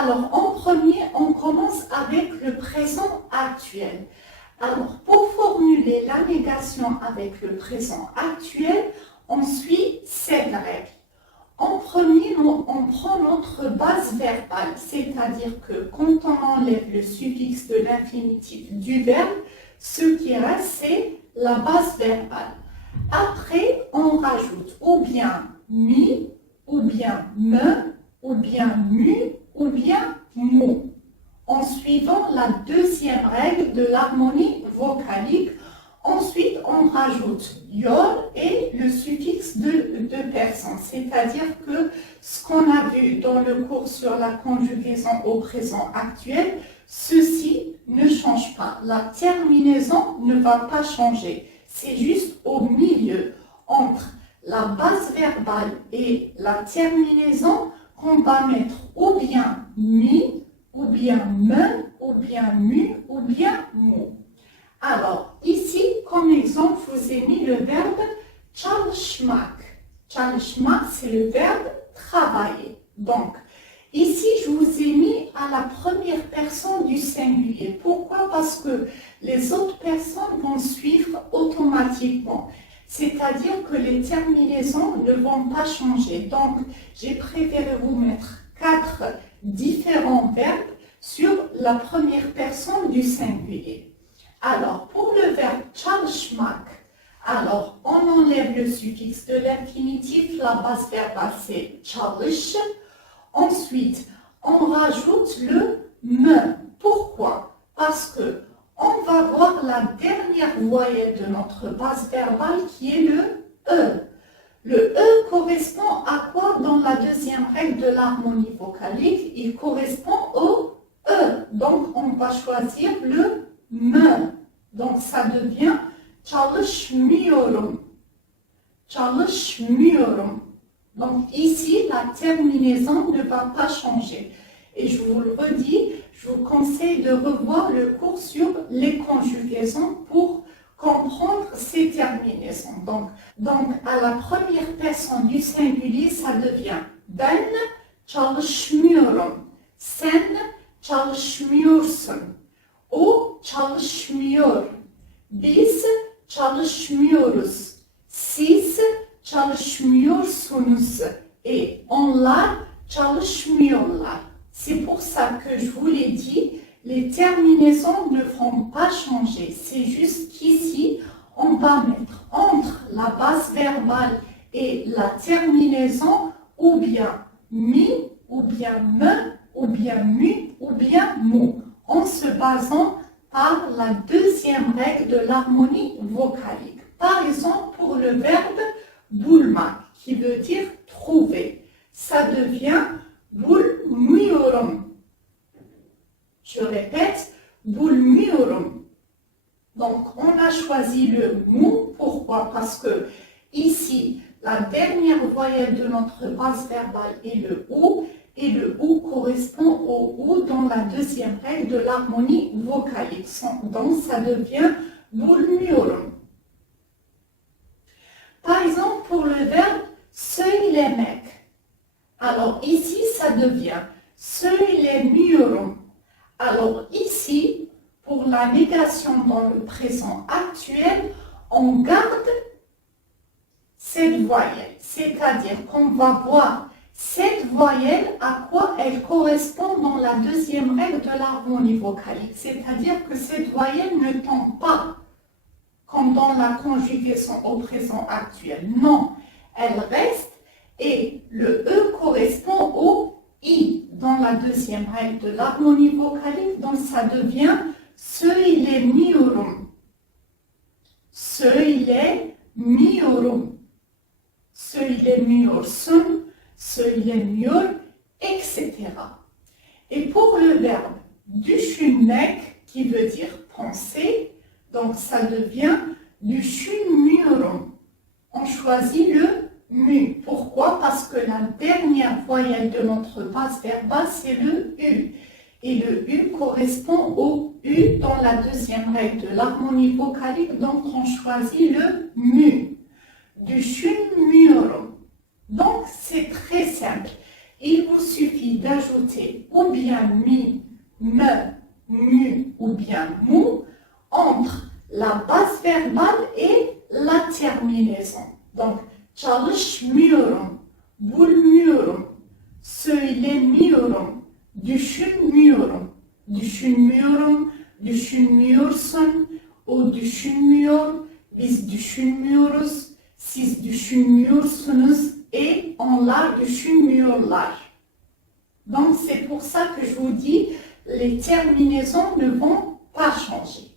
Alors, en premier, on commence avec le présent actuel. Alors, pour formuler la négation avec le présent actuel, on suit cette règle. En premier, on prend notre base verbale, c'est-à-dire que quand on enlève le suffixe de l'infinitif du verbe, ce qui reste, c'est la base verbale. Après, on rajoute ou bien mi, ou bien me, ou bien mu, ou bien mou, en suivant la deuxième règle de l'harmonie vocalique. Ensuite, on rajoute yor et le suffixe de personne, c'est-à-dire que ce qu'on a vu dans le cours sur la conjugaison au présent actuel, ceci ne change pas. La terminaison ne va pas changer. C'est juste au milieu, entre la base verbale et la terminaison, qu'on va mettre ou bien mi, ou bien me, ou bien mu, ou bien mou. Alors, ici, comme exemple, je vous ai mis le verbe çalışmak. Çalışmak, c'est le verbe travailler. Donc, ici, je vous ai mis à la première personne du singulier. Pourquoi? Parce que les autres personnes vont suivre automatiquement. C'est-à-dire que les terminaisons ne vont pas changer. Donc, j'ai préféré vous mettre 4 différents verbes sur la première personne du singulier. Alors, pour le verbe çalışmak, alors on enlève le suffixe de l'infinitif, la base verbale c'est çalış. Ensuite, on rajoute le me. Pourquoi? Parce que on va voir la dernière voyelle de notre base verbale qui est le E. Le E correspond à quoi dans la deuxième règle de l'harmonie vocalique? Il correspond au E. Donc, on va choisir le me. Donc, ça devient çalışmıyorum. Çalışmıyorum. Donc, ici, la terminaison ne va pas changer. Et je vous le redis, je vous conseille de revoir le cours sur les conjugaisons pour comprendre ces terminaisons. Donc, à la première personne du singulier, ça devient ben çalışmıyorum. Sen çalışmıyorsun. O çalışmıyor. Biz çalışmıyoruz. Siz çalışmıyorsunuz. Et onlar çalışmıyorlar. C'est pour ça que je vous l'ai dit, les terminaisons ne vont pas changer. C'est juste qu'ici, on va mettre entre la base verbale et la terminaison ou bien mi, ou bien me, ou bien mu, ou bien mou, en se basant par la deuxième règle de l'harmonie vocalique. Par exemple, pour le verbe bulmak, qui veut dire trouver, ça devient bulmuyorum. Je répète, bulmuyorum. Donc, on a choisi le mou. Pourquoi? Parce que ici, la dernière voyelle de notre base verbale est le ou, et le ou correspond au ou dans la deuxième règle de l'harmonie vocalique. Donc, ça devient bulmuyorum. Par exemple, pour le verbe söylemek. Alors, ici, ça devient söylemiyorum. Alors, ici, pour la négation dans le présent actuel, on garde cette voyelle. C'est-à-dire qu'on va voir cette voyelle, à quoi elle correspond dans la deuxième règle de l'harmonie vocalique. C'est-à-dire que cette voyelle ne tombe pas comme dans la conjugaison au présent actuel. Non, elle reste et le E correspond au I dans la deuxième règle de l'harmonie vocalique. Donc ça devient söylemiyorum. Söylemiyorum. Söylemiyorsun. Söylemiyor, etc. Et pour le verbe düşünmek, qui veut dire penser, donc ça devient düşünmüyorum. On choisit le mu. Pourquoi? Parce que la dernière voyelle de notre base verbale, c'est le U. Et le U correspond au U dans la deuxième règle de l'harmonie vocalique, donc on choisit le mu. Düşünmüyorum. Donc, c'est très simple. il vous suffit d'ajouter ou bien mi, me, mu ou bien mou entre la base verbale et la terminaison. Donc, çalışmıyorum, bulmuyorum, söylemiyorum, düşünmüyorum, düşünmüyorum, düşünmüyorsun, o düşünmüyor, biz düşünmüyoruz, siz düşünmüyorsunuz et onlar düşünmüyorlar. Donc c'est pour ça que je vous dis, les terminaisons ne vont pas changer.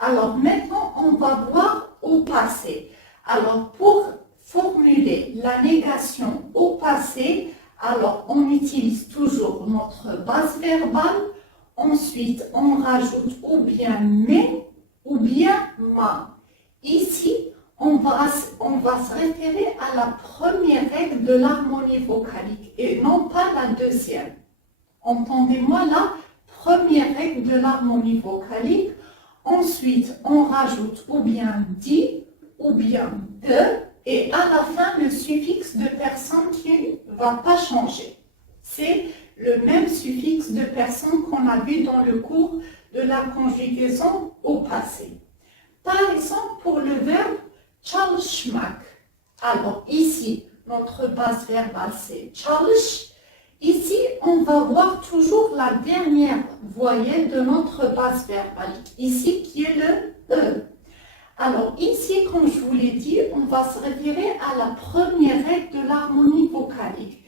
Alors maintenant, on va voir au passé. Alors pour formuler la négation au passé, alors on utilise toujours notre base verbale. Ensuite, on rajoute ou bien mais ou bien ma. Ici, on va se référer à la première règle de l'harmonie vocalique et non pas la deuxième. Entendez-moi, la première règle de l'harmonie vocalique. Ensuite, on rajoute ou bien dit ou bien de et à la fin, le suffixe de personne qui ne va pas changer. C'est le même suffixe de personne qu'on a vu dans le cours de la conjugaison au passé. Par exemple, pour le verbe çalışmak. Alors ici, notre base verbale c'est çalış. Ici, on va voir toujours la dernière voyelle de notre base verbale. Ici, qui est le E. Alors ici, comme je vous l'ai dit, on va se référer à la première règle de l'harmonie vocalique.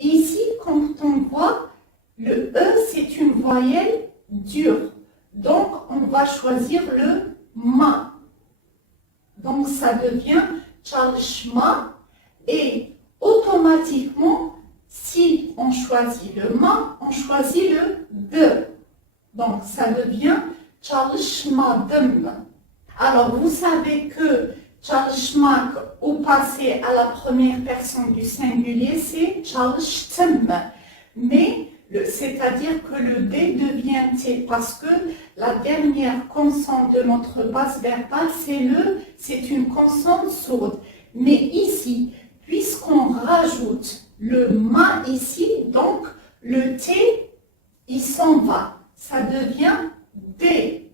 Ici, quand on voit, le E, c'est une voyelle dure. Donc, on va choisir le ma. Donc, ça devient çalışma. Et automatiquement, si on choisit le ma, on choisit le de. Donc, ça devient çalışmadım. Alors, vous savez que çalışmak au passé à la première personne du singulier, c'est çalıştım. Mais, c'est-à-dire que le D devient T parce que la dernière consonne de notre base verbale, c'est une consonne sourde. Mais ici, puisqu'on rajoute le ma ici, donc le T, il s'en va. Ça devient D.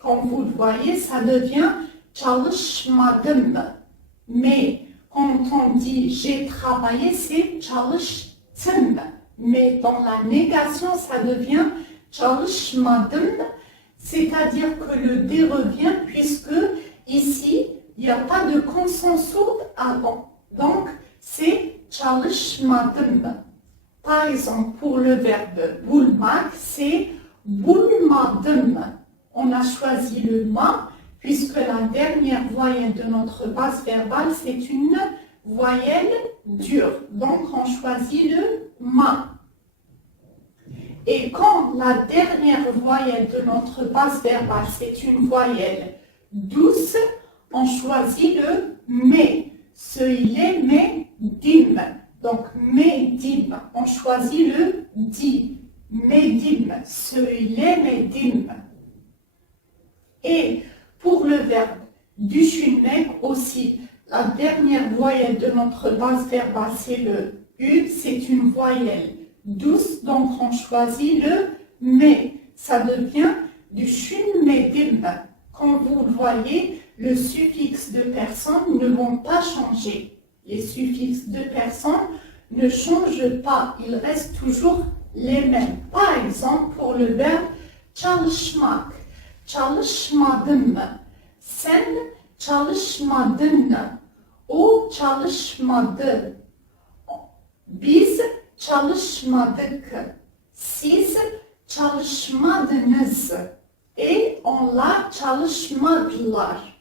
Comme vous le voyez, ça devient çalışmadım. Mais quand on dit j'ai travaillé, c'est çalıştım. Mais dans la négation, ça devient çalışmadım. C'est-à-dire que le D revient puisque ici, il n'y a pas de consonne sourde avant. Donc, c'est çalışmadım. Par exemple, pour le verbe bulmak, c'est bulmadım. On a choisi le ma, puisque la dernière voyelle de notre base verbale, c'est une voyelle dure. Donc, on choisit le ma. Et quand la dernière voyelle de notre base verbale, c'est une voyelle douce, on choisit le mais. Söylemedim. Donc, medim. On choisit le di. Medim. Söylemedim. Et pour le verbe düşünmek aussi, la dernière voyelle de notre base verbale, c'est le U, c'est une voyelle douce, donc on choisit le mais. Ça devient düşünmedim. Comme vous le voyez, le suffixe de personne ne vont pas changer. Les suffixes de personne ne changent pas, ils restent toujours les mêmes. Par exemple, pour le verbe çalışmak. Çalışmadım. Sen çalışmadın. O çalışmadı. Biz çalışmadık. Siz çalışmadınız. Et onlar çalışmadılar.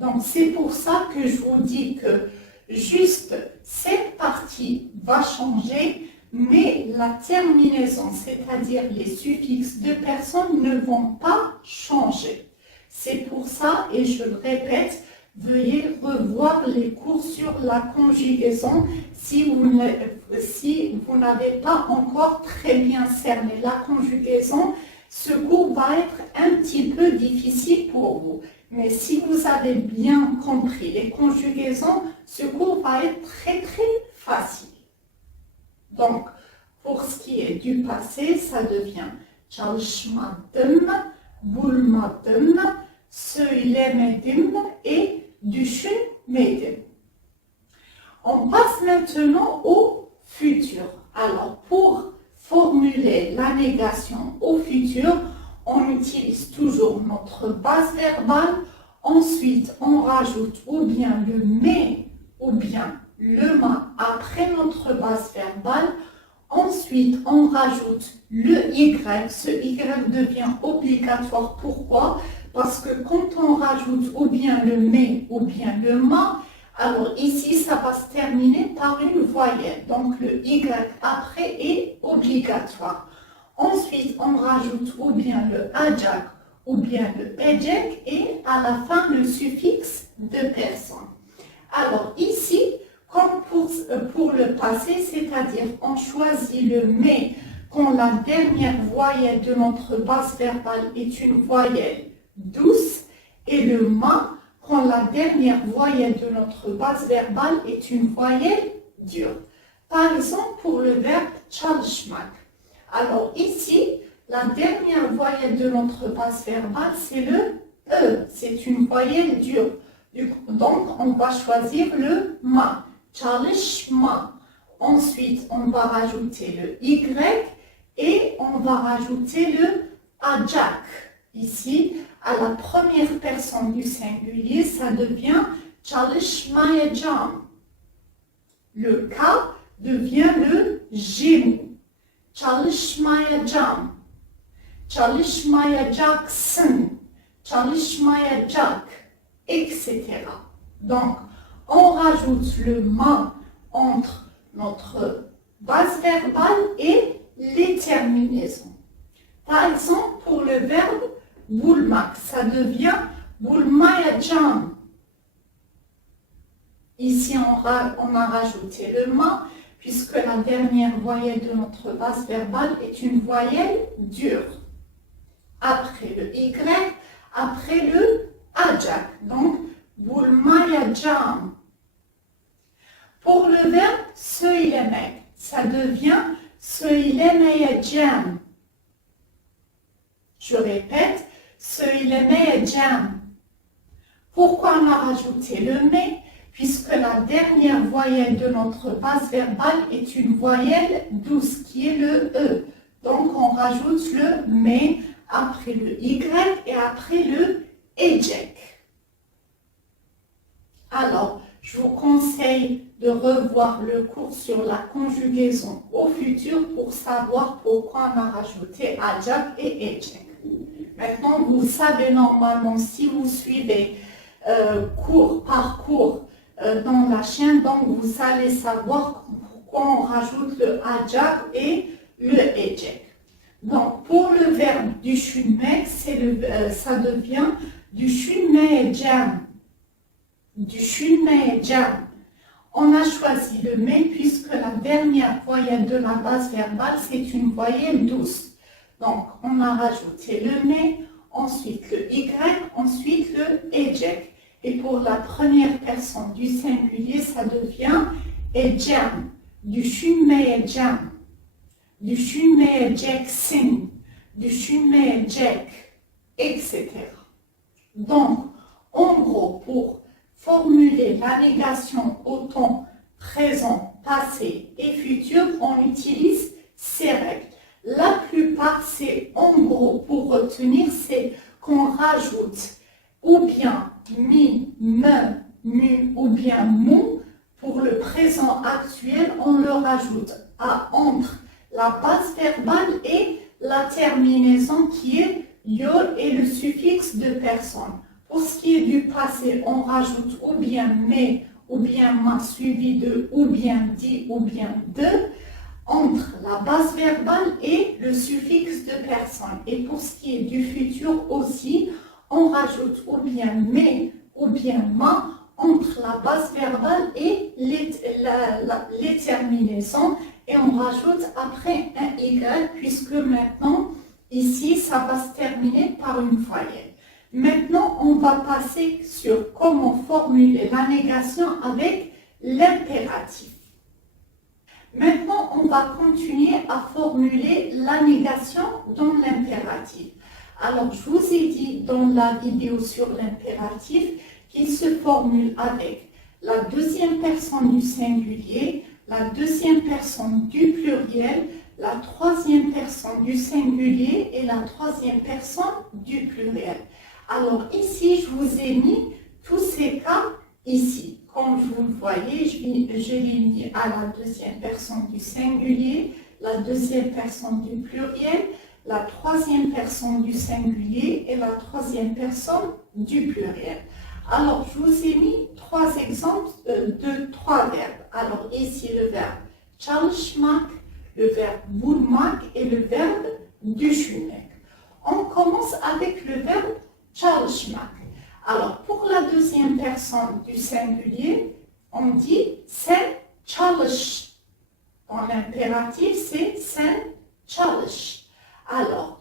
Donc c'est pour ça que je vous dis que juste cette partie va changer, mais la terminaison, c'est-à-dire les suffixes de personne, ne vont pas changer. C'est pour ça, et je le répète, veuillez revoir les cours sur la conjugaison si vous n'avez pas encore très bien cerné la conjugaison. Ce cours va être un petit peu difficile pour vous. Mais si vous avez bien compris les conjugaisons, ce cours va être très très facile. Donc, pour ce qui est du passé, ça devient çalışmadım, bulmadım, söylemedim et düşünmedim. On passe maintenant au futur. Alors, pour formuler la négation au futur, on utilise toujours notre base verbale. Ensuite, on rajoute ou bien le mais ou bien le ma après notre base verbale. Ensuite, on rajoute le y. Ce y devient obligatoire. Pourquoi? Parce que quand on rajoute ou bien le mais ou bien le ma, alors ici, ça va se terminer par une voyelle. Donc, le y après est obligatoire. Ensuite, on rajoute ou bien le ajak ou bien le ecek et à la fin, le suffixe de personne. Alors ici, comme pour le passé, c'est-à-dire on choisit le mais quand la dernière voyelle de notre base verbale est une voyelle douce et le ma quand la dernière voyelle de notre base verbale est une voyelle dure. Par exemple, pour le verbe çalışmak. Alors ici, la dernière voyelle de notre base verbale, c'est le E. C'est une voyelle dure. Donc, on va choisir le ma. Çalışma. Ensuite, on va rajouter le y et on va rajouter le acak. Ici, à la première personne du singulier, ça devient çalışmayacağım. Le K devient le J. Çalışmayacağım. Çalışmayacaksın. Çalışmayacak, etc. Donc, on rajoute le ma entre notre base verbale et les terminaisons. Par exemple, pour le verbe bulmak, ça devient bulmayacağım. Ici, on a rajouté le ma, puisque la dernière voyelle de notre base verbale est une voyelle dure. Après le y, après le acak. Donc, bulmayacağım. Pour le verbe söylemek, ça devient söylemeyeceğim. Je répète, söylemeyeceğim. Pourquoi on a rajouté le mais? Puisque la dernière voyelle de notre base verbale est une voyelle douce, qui est le E. Donc, on rajoute le mais après le y et après le ecek. Alors, je vous conseille de revoir le cours sur la conjugaison au futur pour savoir pourquoi on a rajouté acak et ecek. Maintenant, vous savez normalement, si vous suivez cours par cours dans la chaîne, donc vous allez savoir pourquoi on rajoute le acak et le ecek. Donc, pour le verbe düşünmek, ça devient düşünmeyeceğim. Düşünmeyeceğim. On a choisi le mais puisque la dernière voyelle de la base verbale, c'est une voyelle douce. Donc, on a rajouté le mais, ensuite le y, ensuite le ecek. Et pour la première personne du singulier, ça devient ecem. Düşünmeyeceğim. Düşünmeyeceksin. Düşünmeyecek, etc. Donc, en gros, pour formuler la négation au temps présent, passé et futur, on utilise ces règles. La plupart, c'est en gros, pour retenir, c'est qu'on rajoute ou bien mi, me, mu ou bien mou. Pour le présent actuel, on le rajoute entre la base verbale et la terminaison qui est yor et le suffixe de personne. Pour ce qui est du passé, on rajoute ou bien mais ou bien ma suivi de ou bien dit ou bien de entre la base verbale et le suffixe de personne. Et pour ce qui est du futur aussi, on rajoute ou bien mais ou bien ma entre la base verbale et les terminaisons et on rajoute après un y puisque maintenant ici ça va se terminer par une voyelle. Maintenant on va passer sur comment formuler la négation avec l'impératif. Maintenant, on va continuer à formuler la négation dans l'impératif. Alors, je vous ai dit dans la vidéo sur l'impératif qu'il se formule avec la deuxième personne du singulier, la deuxième personne du pluriel, la troisième personne du singulier et la troisième personne du pluriel. Alors ici, je vous ai mis tous ces cas ici. Comme vous le voyez, je l'ai mis à la deuxième personne du singulier, la deuxième personne du pluriel, la troisième personne du singulier et la troisième personne du pluriel. Alors, je vous ai mis trois exemples de trois verbes. Alors, ici, le verbe çalışmak, le verbe bulmak et le verbe düşünmek. On commence avec le verbe çalışmak. Alors, pour la deuxième personne du singulier, on dit sen çalış. Dans l'impératif, c'est sen çalış. Alors,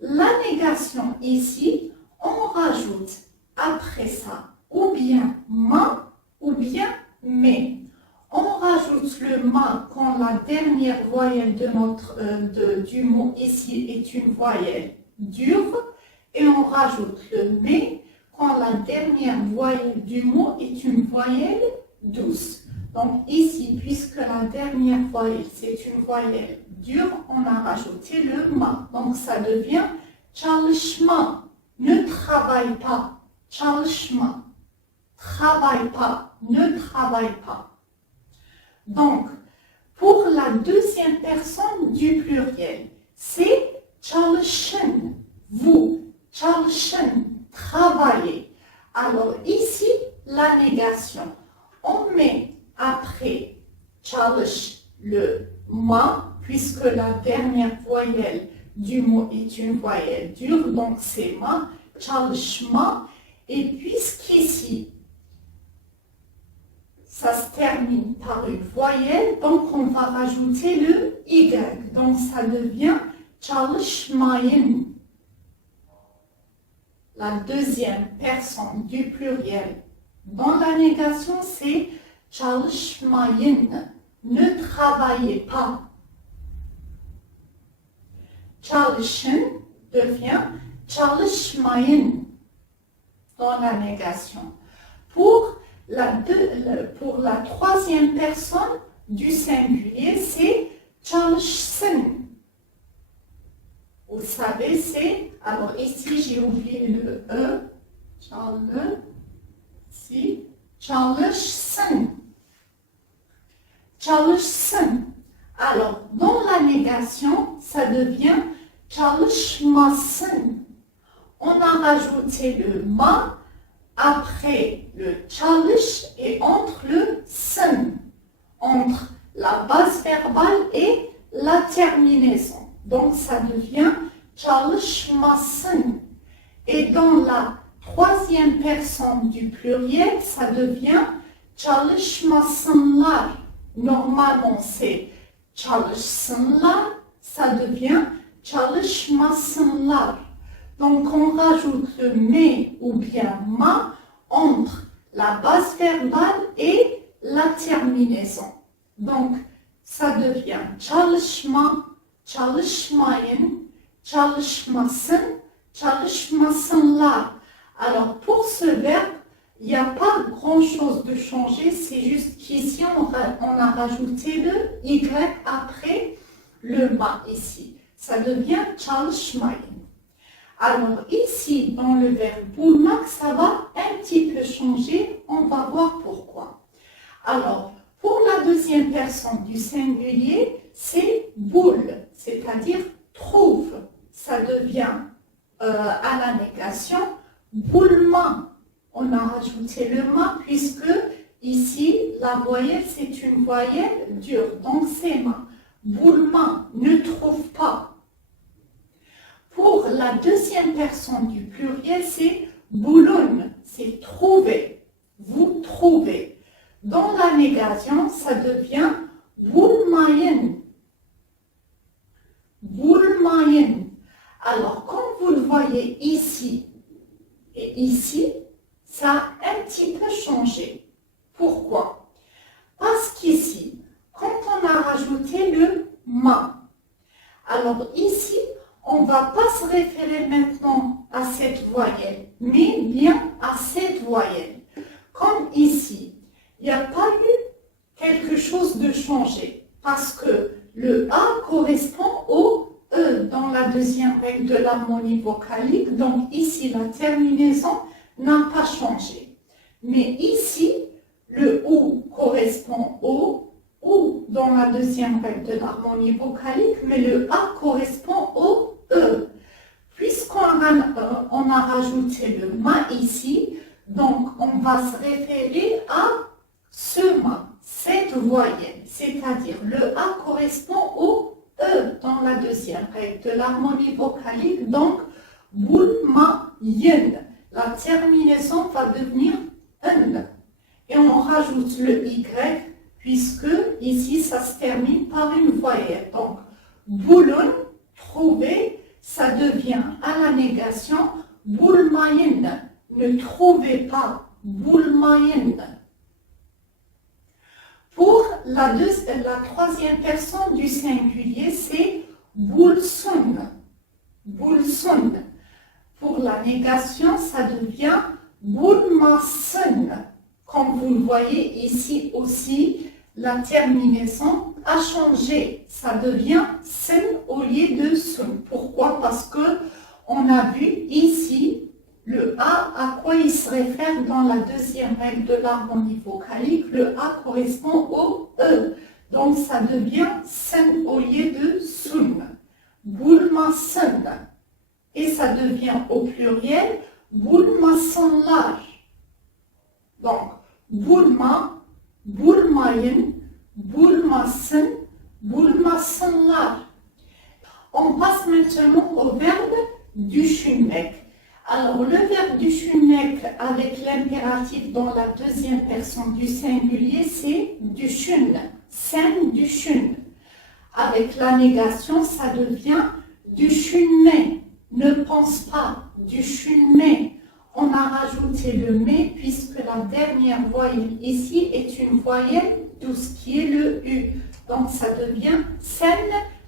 la négation ici, on rajoute après ça ou bien ma ou bien mais. On rajoute le ma quand la dernière voyelle du mot ici est une voyelle dure et on rajoute le mais quand la dernière voyelle du mot est une voyelle douce. Donc ici, puisque la dernière voyelle c'est une voyelle dure, on a rajouté le ma. Donc ça devient çalışma, ne travaille pas. Çalışma, travaille pas, ne travaille pas. Donc, pour la deuxième personne du pluriel, c'est çalışın, vous, çalışın, travaillez. Alors ici, la négation. On met après çalış le ma, puisque la dernière voyelle du mot est une voyelle dure, donc c'est ma, çalışma. Et puisqu'ici, ça se termine par une voyelle, donc on va rajouter le y. Donc ça devient çalışmayın. La deuxième personne du pluriel dans la négation, c'est çalışmayın. Ne travaillez pas. Çalışın devient çalışmayın dans la négation. Pour la troisième personne du singulier, c'est çalışsın. Vous savez, c'est, alors ici j'ai oublié le E, çalışsın. Çalışsın. Alors, dans la négation, ça devient çalışmasın. On a rajouté le ma après le çalış et entre le sın, entre la base verbale et la terminaison. Donc ça devient çalışmasın. Et dans la troisième personne du pluriel, ça devient çalışmasınlar. Normalement c'est çalışsınlar, ça devient çalışmasınlar. Donc on rajoute le mais ou bien ma entre la base verbale et la terminaison. Donc ça devient çalışma, çalışmayın, çalışmasın, çalışmasınlar. Alors pour ce verbe, il n'y a pas grand-chose de changé, c'est juste qu'ici on a rajouté le y après le ma ici. Ça devient çalışmayın. Alors ici, dans le verbe bulmak, ça va un petit peu changer, on va voir pourquoi. Alors, pour la deuxième personne du singulier, c'est bul, c'est-à-dire trouve. Ça devient à la négation bulma. On a rajouté le ma puisque ici, la voyelle, c'est une voyelle dure, donc c'est ma. Bulma, ne trouve pas. Pour la deuxième personne du pluriel, c'est bulun, c'est trouver. Vous trouvez. Dans la négation, ça devient bulmayın. Bulmayın. Alors, comme vous le voyez ici et ici, ça a un petit peu changé. Pourquoi? Parce qu'ici, quand on a ma. Alors ici, on ne va pas se référer maintenant à cette voyelle, mais bien à cette voyelle. Comme ici, il n'y a pas eu quelque chose de changé, parce que le A correspond au E dans la deuxième règle de l'harmonie vocalique, donc ici la terminaison n'a pas changé. Mais ici, le OU correspond au OU dans la deuxième règle de l'harmonie vocalique, mais le A correspond au E. Puisqu'on a rajouté le MA ici, donc on va se référer à ce MA, cette voyelle, c'est-à-dire le A correspond au E dans la deuxième règle de l'harmonie vocalique, donc boul, ma, yen. La terminaison va devenir un. Et on rajoute le Y, puisque ici ça se termine par une voyelle. Donc, boulon, trouver, ça devient à la négation boulmayen. Ne trouvez pas boulmayen. Pour la troisième personne du singulier, c'est boulsun. Boulsun. Pour la négation, ça devient boulmasen. Comme vous le voyez ici aussi, la terminaison a changé. Ça devient sen au lieu de sun. Pourquoi? Parce que on a vu ici le A à quoi il se réfère dans la deuxième règle de l'harmonie vocalique. Le A correspond au E. Donc ça devient sen au lieu de sun. Boulmasen. Et ça devient au pluriel boulmasenlar. Donc, boulma, boulmayen, boulmasen, boulmasenlar. On passe maintenant au verbe düşünmek. Alors, le verbe düşünmek avec l'impératif dans la deuxième personne du singulier, c'est düşün, sen düşün. Avec la négation, ça devient düşünme. Ne pense pas, düşünme. On a rajouté le mais puisque la dernière voyelle ici est une voyelle douce qui est le U. Donc ça devient sen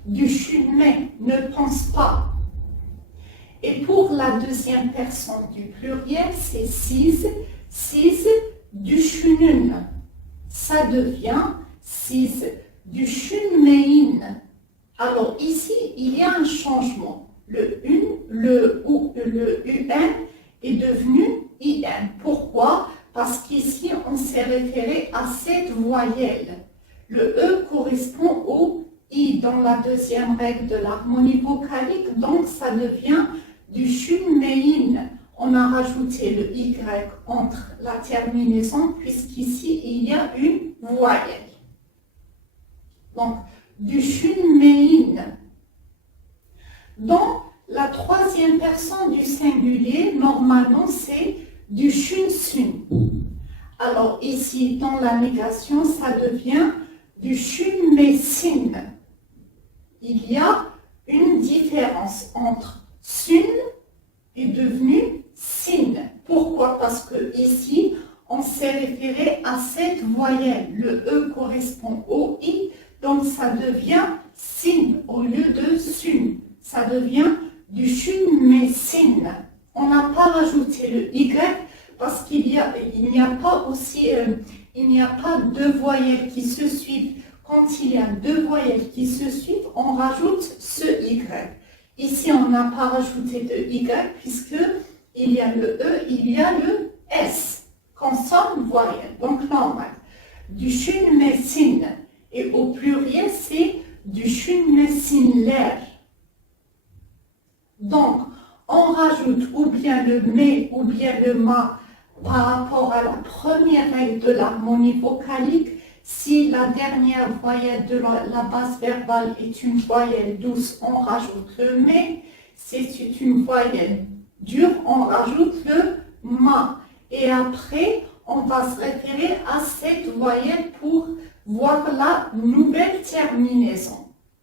düşünme, ne pense pas. Et pour la deuxième personne du pluriel, c'est siz düşünün. Ça devient siz düşünmeyin. Alors ici, il y a un changement. Le UN est devenu IN. Pourquoi? Parce qu'ici, on s'est référé à cette voyelle. Le E correspond au I dans la deuxième règle de l'harmonie vocalique, donc ça devient düşünmeyin. On a rajouté le Y entre la terminaison, puisqu'ici, il y a une voyelle. Donc, düşünmeyin. Dans la troisième personne du singulier, normalement, c'est düşünsün. Alors ici, dans la négation, ça devient düşünmesin. Il y a une différence entre sun est devenu sin. Pourquoi? Parce que ici, on s'est référé à cette voyelle. Le E correspond au I, donc ça devient sin au lieu de sun. Ça devient düşünmesin. On n'a pas rajouté le Y parce qu'il n'y a pas aussi, il n'y a pas deux voyelles qui se suivent. Quand il y a deux voyelles qui se suivent, on rajoute ce Y. Ici, on n'a pas rajouté de Y puisque il y a le E, il y a le S. Consonne voyelle, donc normal. Düşünmesin. Et au pluriel, c'est düşünmesinler. Donc, on rajoute ou bien le mais ou bien le ma par rapport à la première règle de l'harmonie vocalique. Si la dernière voyelle de la base verbale est une voyelle douce, on rajoute le mais. Si c'est une voyelle dure, on rajoute le ma. Et après, on va se référer à cette voyelle pour voir la nouvelle terminaison.